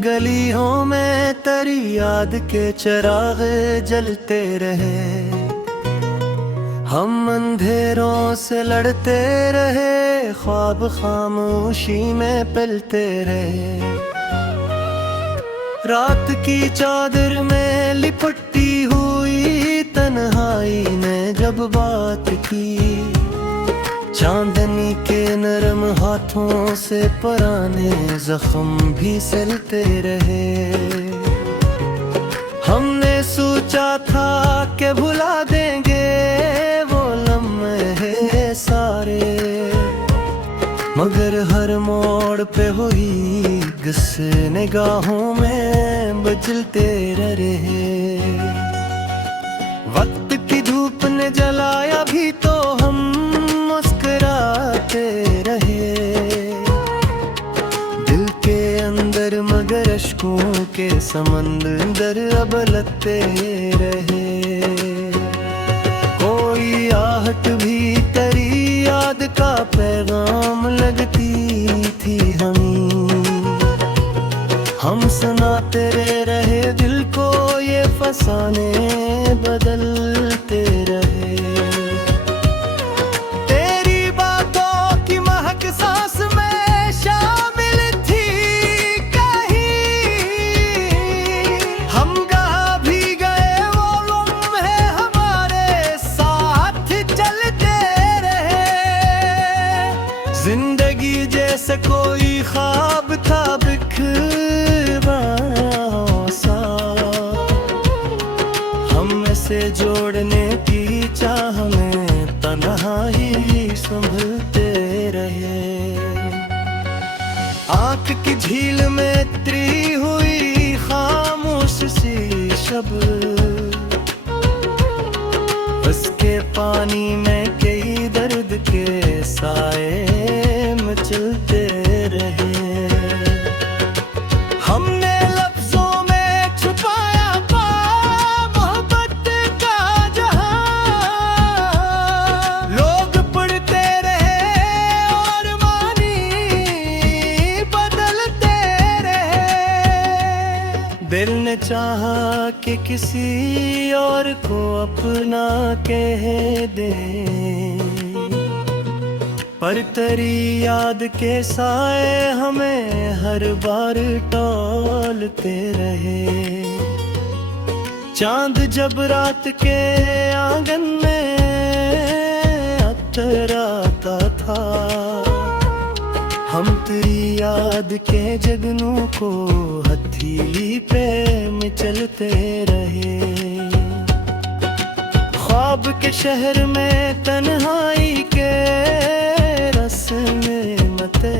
गलियों में तेरी याद के चिराग जलते रहे, हम अंधेरों से लड़ते रहे, ख्वाब खामोशी में पलते रहे। रात की चादर में लिपटी हुई तन्हाई ने जब बात की, चांदनी के नरम हाथों से पुराने जख्म भी सिलते रहे। हमने सोचा था कि भुला देंगे वो लम्हे सारे, मगर हर मोड़ पे हुई गुस्से निगाहों में बदलते रहे। वक्त की धूप ने जलाया भी तो हम मुस्कुराते रहे, दिल के अंदर मगर अश्कों के समंदर अब लगते रहे। कोई आहट भी तेरी याद का पैगाम लगती थी हम सुनाते रहे दिल को ये फसाने बदलते रहे। तेरी बातों की महक सांस में शामिल थी कहीं, हम गा भी गए वो लम्हे हमारे साथ चलते रहे। जिंदगी जैसे कोई ख्वाब था बिखरा सा, हम से जोड़ने की चाह में तन्हाई संभलते रहे। आँख की झील में तरी हुई खामोश सी शब्द, उसके पानी में कई दर्द के साए मचलते रहे। हमने लफ्जों में छुपाया पा मोहब्बत का जहां, लोग पढ़ते रहे और मानी बदलते रहे। दिल ने चाहा कि किसी और को अपना कह दे, पर तेरी याद के साए हमें हर बार टोलते रहे। चांद जब रात के आंगन में अतराता था, हम तेरी याद के जगनों को हथेली पे मचलते रहे। ख्वाब के शहर में तन्हाई के में मते,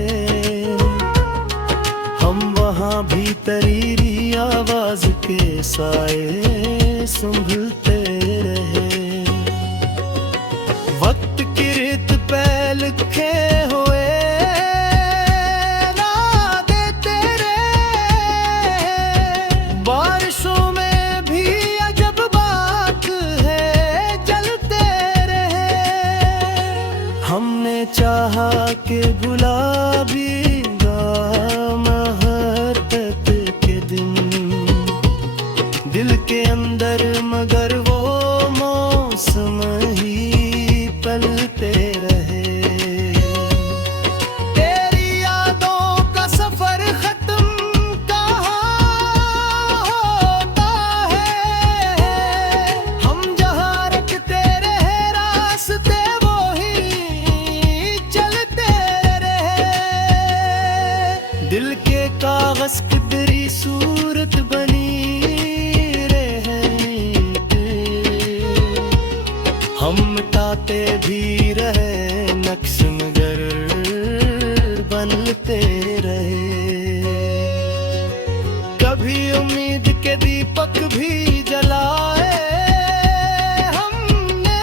हम वहाँ भी तेरी आवाज के साए संभलते रहे। वक्त की रेत पे लिखे हुए नादे तेरे, बारिशों में भी अजब बात है जलते रहे। हमने चाहा कि गुलाबी महत्वत के दिन दिल के अंदर, मगर वो मौसम ही पलते रहे। तेरी यादों का सफर खत्म कहाँ होता है, हम जहाँ रखते रहे रास्ते वो ही चलते रहे। दिल के कागज की तेरी सूरत बनी रहे, हम मिटाते भी रहे नक्श मगर बनते रहे। कभी उम्मीद के दीपक भी जलाए हमने,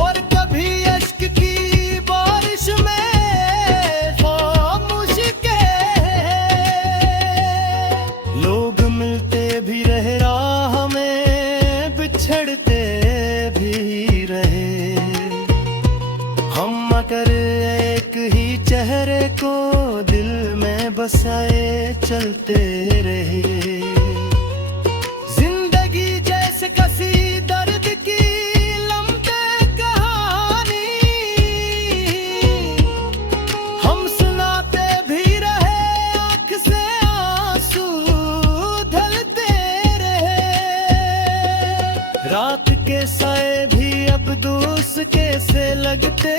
और कभी अश्क की बारिश में खामोश के। लोग मिलते भी रहे राह में, बिछड़ते भी रहे, हम मगर एक ही चेहरे को दिल में बसाए चलते रहे। जिंदगी जैसे कसी दर्द की लंबे कहानी, हम सुनाते भी रहे, आंख से आंसू ढलते रहे। रात के साए भी अब दूसरे से लगते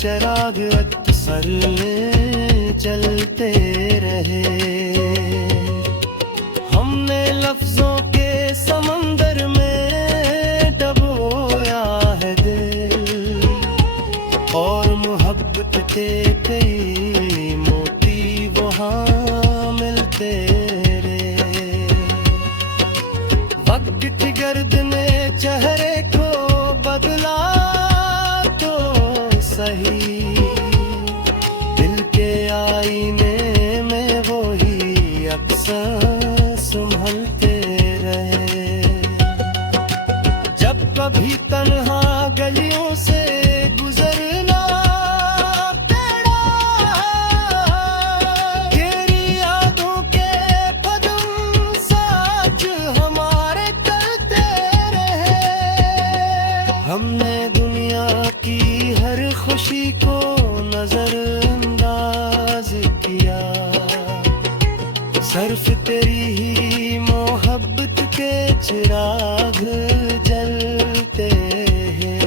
चराग अक्सर चलते रहे। हमने लफ्जों के समंदर में डबोया है दिल, और मोहब्बत के कई मोती वहाँ मिलते रहे। वक्त की गर्द ने चेहरे को बदला तो सही, दिल के आईने में वो ही अक्सर संभलते रहे। जब कभी तन्हा गलियों से गुजरना पड़ा, तेरी यादों के कदम साथ हमारे चलते रहे। हमने दुनिया की हर खुशी को नजरअंदाज किया, सिर्फ तेरी ही मोहब्बत के चिराग जलते हैं।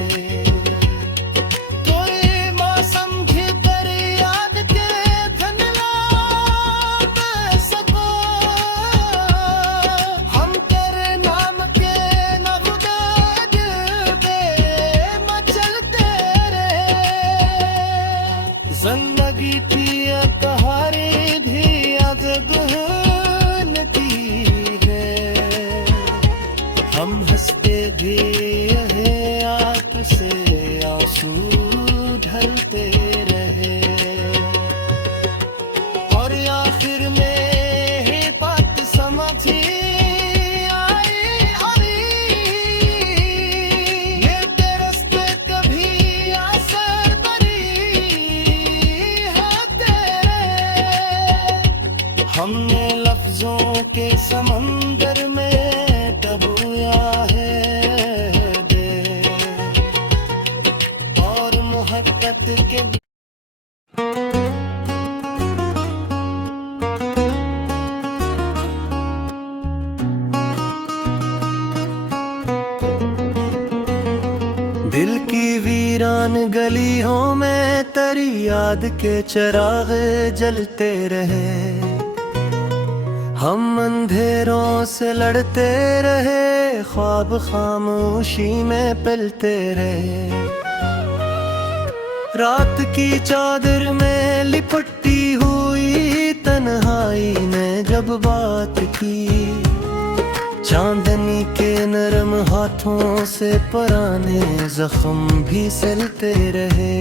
कोई मौसम भी तेरी याद के धुंधला न सको, हम तेरे नाम के नगुदाज पे मचलते रहे। जिंदगी थी कहानी भी अगन की है, हम हंसते भी रहे, आंख से आंसू ढलते रहे। और आखिर में ही बात समझी हमने लफ्जों के समंदर में डबोया है दिल, और मोहब्बत के दिल की वीरान गलियों में तेरी याद के चिराग जलते रहे। हम अंधेरों से लड़ते रहे, ख्वाब खामोशी में पलते रहे। रात की चादर में लिपटी हुई तन्हाई ने जब बात की, चांदनी के नरम हाथों से पुराने जख्म भी सिलते रहे।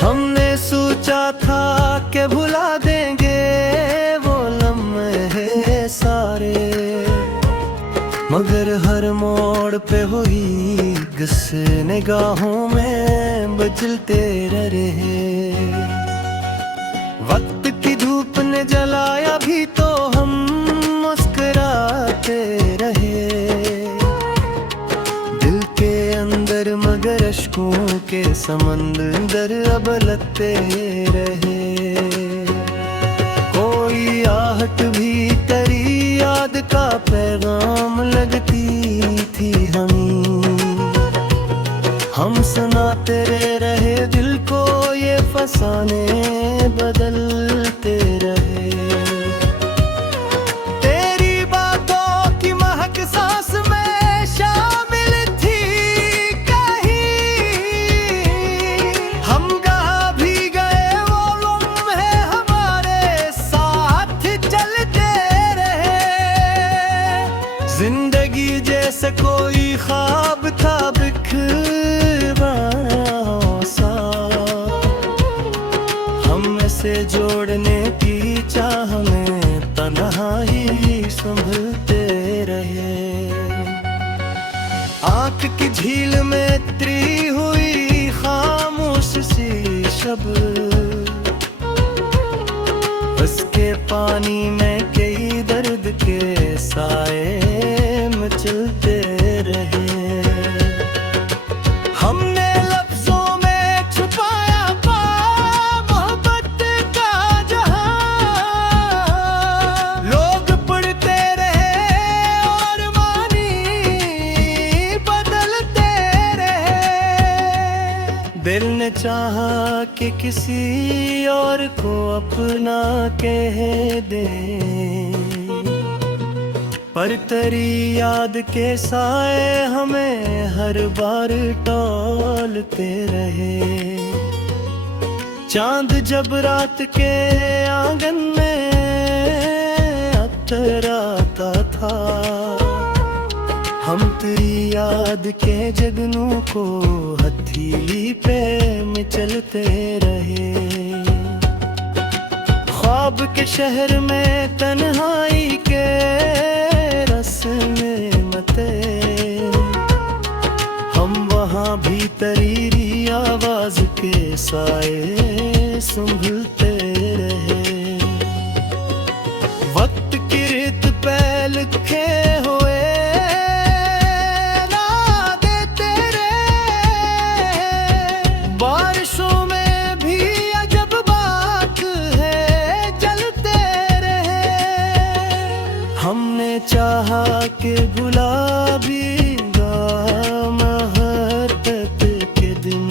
हमने सोचा था कि भुला देंगे वो लम्हे सारे, मगर हर मोड़ पे हुई गुस्से निगाहों में बदलते रहे। वक्त की धूप ने जलाया भी तो हम मुस्कुराते रहे, दिल के अंदर मगर अश्कों के समंदर अब लगते रहे। कोई आहट भी तेरी याद का पैगाम लगती थी हम सुनाते रहे दिल को ये फसाने बदलते रहे। तेरी बातों की महक सांस में शामिल थी कहीं, हम गा भी गए वो लम्हे हमारे साथ चलते रहे। जिंदगी जैसे कोई ख्वाब था बिखरा सा, हम से जोड़ने की चाह में तन्हाई संभलते रहे। आँख की झील में ने चाहा कि किसी और को अपना कह दे, पर तेरी याद के साए हमें हर बार टोलते रहे। चांद जब रात के आंगन में अतराता था, हम तेरी याद के जगनू को हथेली पे मचलते रहे। ख्वाब के शहर में तन्हाई के रस में मते, हम वहाँ भी तेरी आवाज के साए संभलते रहे। वक्त की रित पे लिखे हुए चाहा के गुलाबी महत्त के दिन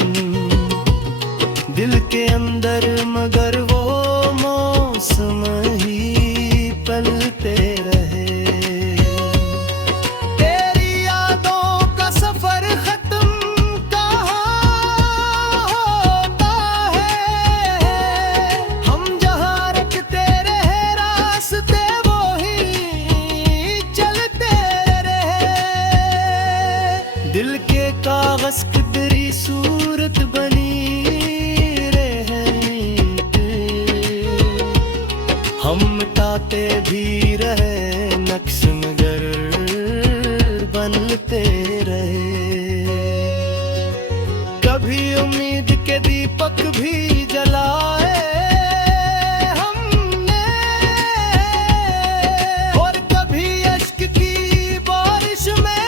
दिल के अंदर, मगर वो मौसम ही पलते रहे। तेरी यादों का सफर खत्म कहाँ होता है, हम जहाँ रखते रहे रास्ते दिल के कागज की तेरी सूरत बनी रहे। हम मिटाते भी रहे नक्श, मगर बनते रहे। कभी उम्मीद के दीपक भी जलाए हमने, और कभी अश्क की बारिश में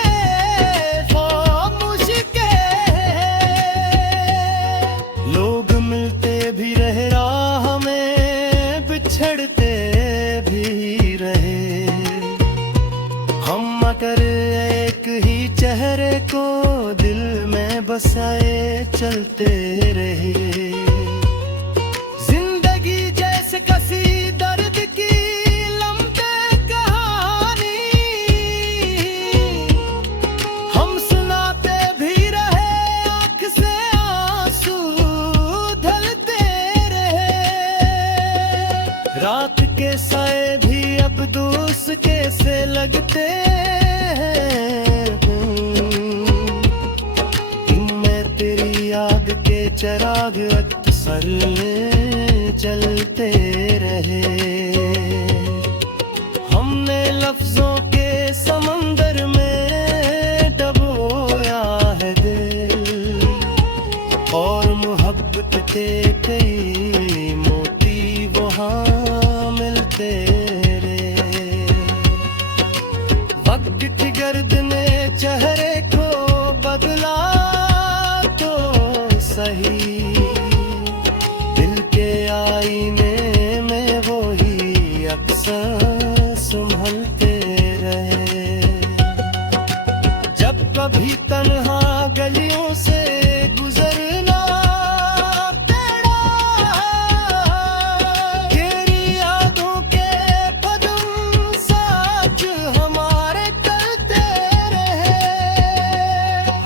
छड़ते भी रहे। हम मगर एक ही चेहरे को दिल में बसाए चलते रहे। जिंदगी जैसे कसी दर्द की लंबी कहानी, हम सुनाते भी रहे आँख से आंसू ढलते रहे। रात के साए भी अब दूसरे से लगते हैं, इनमें तेरी याद के चिराग अक्सर जलते रहे। हमने लफ्जों के समंदर में डबोया है दिल, और मोहब्बत के कई मोती वहाँ तेरे। वक्त की गर्द ने चेहरे को बदला तो सही, दिल के आईने में वो ही अक्सर संभलते रहे। जब कभी तन्हा गलियों से गुजरना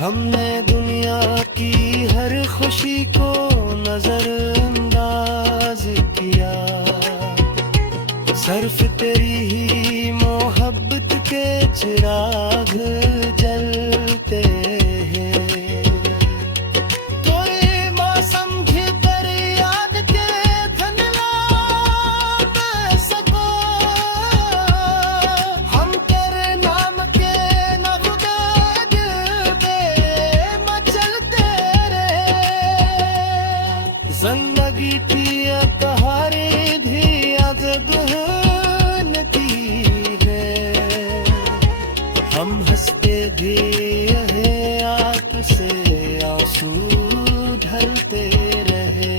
हमने दुनिया की हर खुशी को नजरअंदाज किया, सिर्फ तेरी ही मोहब्बत के चिराग जलते हैं। कोई मौसम भी तेरी याद के धुंधला कर सको, हम तेरे नाम के नगुदाज जिंदगी थी कहानी भी अगन की है, हम हंसते भी रहे आँख से आंसू ढलते रहे।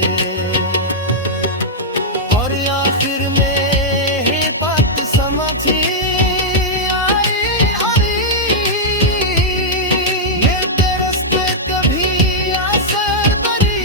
और आखिर में ही बात समझी ये तेरे रास्ते कभी असर बरी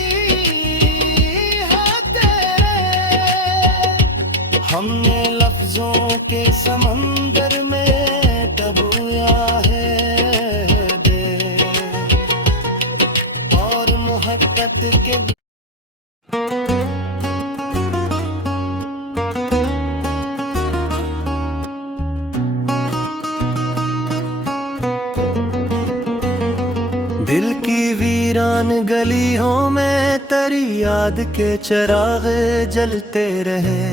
दिल की वीरान गलियों में तेरी याद के चिराग जलते रहे।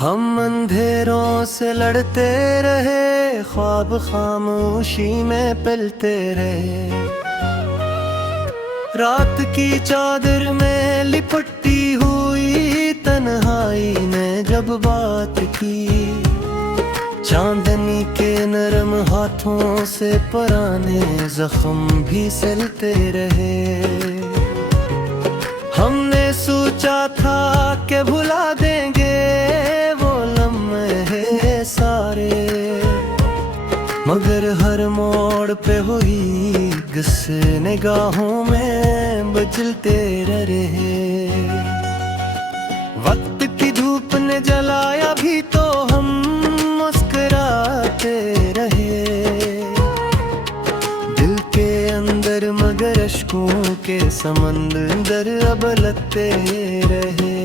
हम अंधेरों से लड़ते रहे, ख्वाब खामोशी में पलते रहे। रात की चादर में लिपटी हुई तन्हाई ने जब बात की, चांदनी के नरम हाथों से पुराने जख्म भी सिलते रहे। हमने सोचा था कि भुला देंगे वो लम्हे सारे, मगर हर मोड़ पे हुई गुस्से निगाहों में बदलते रहे। वक्त की धूप ने जलाया भी तो हम मुस्कुराते रहे। दिल के अंदर मगर अश्कों के समंदर अब लगते रहे।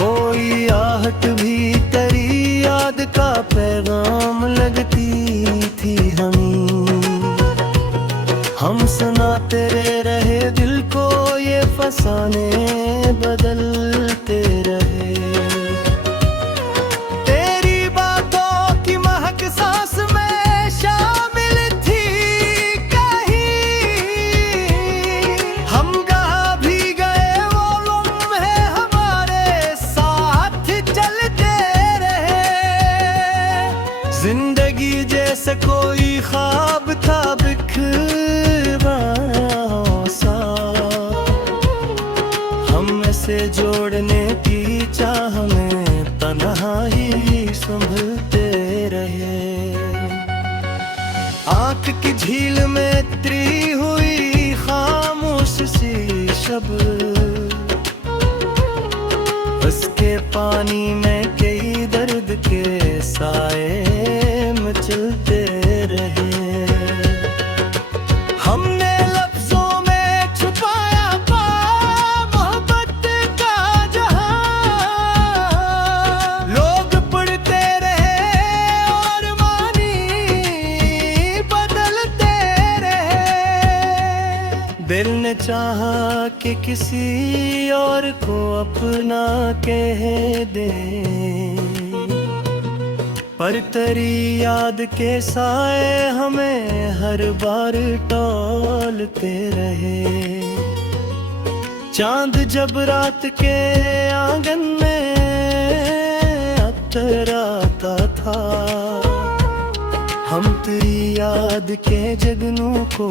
कोई आहट भी तेरी याद का पैगाम लगती थी हम सुनाते रहे दिल को ये फसाने बदलते रहे। तेरी बातों की महक सांस में शामिल थी कहीं, हम गा भी गए वो लम्हे हमारे साथ चलते रहे। जिंदगी जैसे कोई ख्वाब था से जोड़ने की चाह में तन्हाई संभलते रहे। आँख की झील में तरी हुई खामोश सी शब्द, उसके पानी में कई दर्द के साए मचलते रहे। हमने दिल ने चाहा कि किसी और को अपना कह दे, पर तेरी याद के साए हमें हर बार टोलते रहे। चांद जब रात के आंगन में अतराता था, हम तेरी याद के जगनों को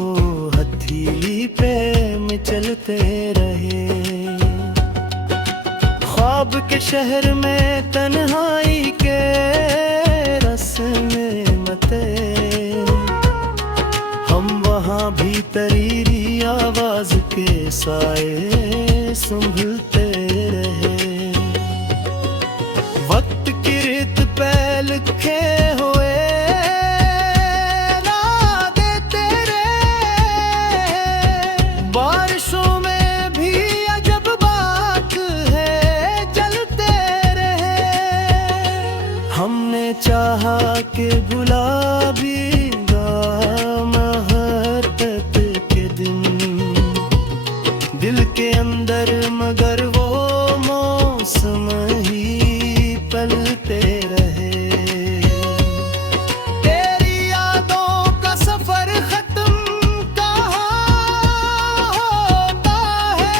हथेली पे मचलते रहे। ख्वाब के शहर में तन्हाई के रस में मते, हम वहाँ भी तेरी आवाज के साए संभलते रहे। वक्त की रेत पे लिखे हुए चाहा के गुलाबी महत्त के दिन दिल के अंदर, मगर वो मौसम ही पलते रहे। तेरी यादों का सफर खत्म कहाँ होता है,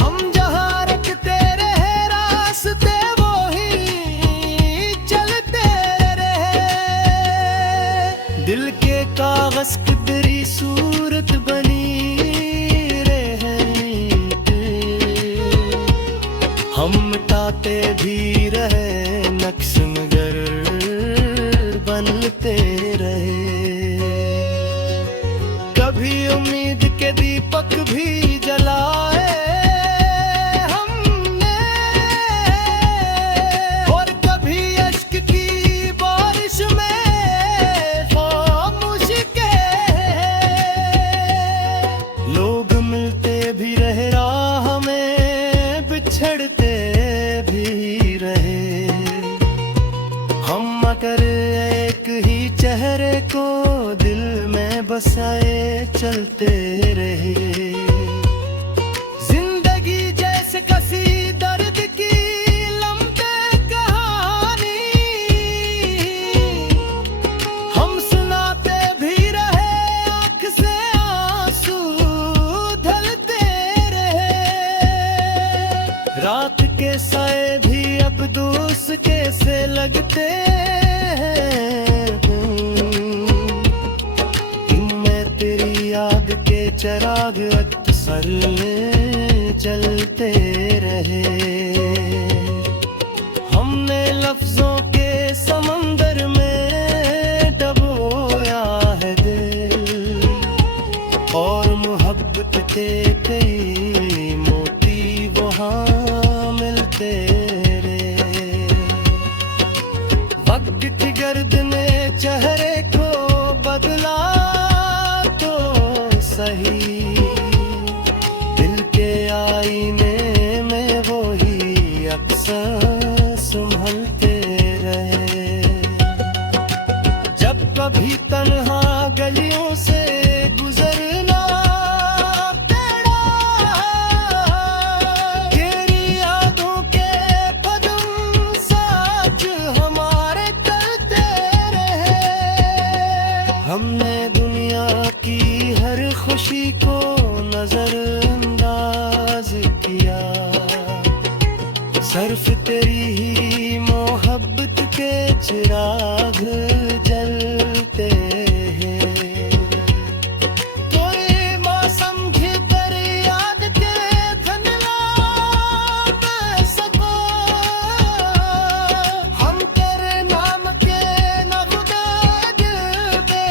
हम जहाँ रखते रहे रास्ते दिल के कागज की तेरी सूरत बनी रहे। हम मिटाते भी रहे नक्श मगर बनते रहे। कभी उम्मीद के दीपक भी जलाए हमने, और कभी अश्क की बारिश में छड़ते भी रहे। हम मगर एक ही चेहरे को बसाए चलते रहे। जिंदगी जैसे कसी दर्द की लंबी कहानी, हम सुनाते भी रहे, आंख से आंसू ढलते रहे। रात के साए भी अब दूसरे से लगते हैं। इनमें तेरी याद के चिराग अक्सर जलते रहे। हमने लफ्जों के समंदर में डबोया है दिल, और मोहब्बत के कई मोती वहाँ मिलते रहे। वक्त की गर्द ने चेहरे को बदला तो सही, दिल के आईने में वो ही अक्सर संभलते रहे। जब कभी तन्हा गलियों से गुजरना पड़ा, तेरी यादों के कदम साथ हमारे चलते रहे। हमने दुनिया की हर खुशी को नजरअंदाज किया, सिर्फ तेरी ही मोहब्बत के चिराग जलते हैं। कोई मौसम भी तेरी याद के धुंधला बह सको, हम तेरे नाम के नगुदाज पे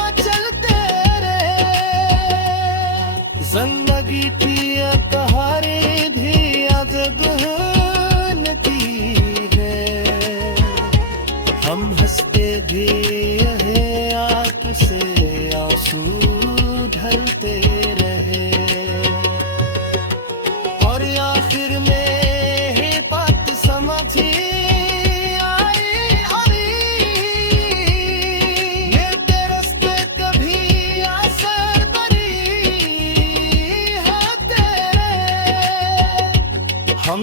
मचलते रहे। जिंदगी थी कहानी भी अगन की है, हम हंसते भी रहे, आंख से आंसू ढलते रहे। और आखिर में ही बात समझ आई, मेरे रास्ते कभी असर बरी है तेरे। हम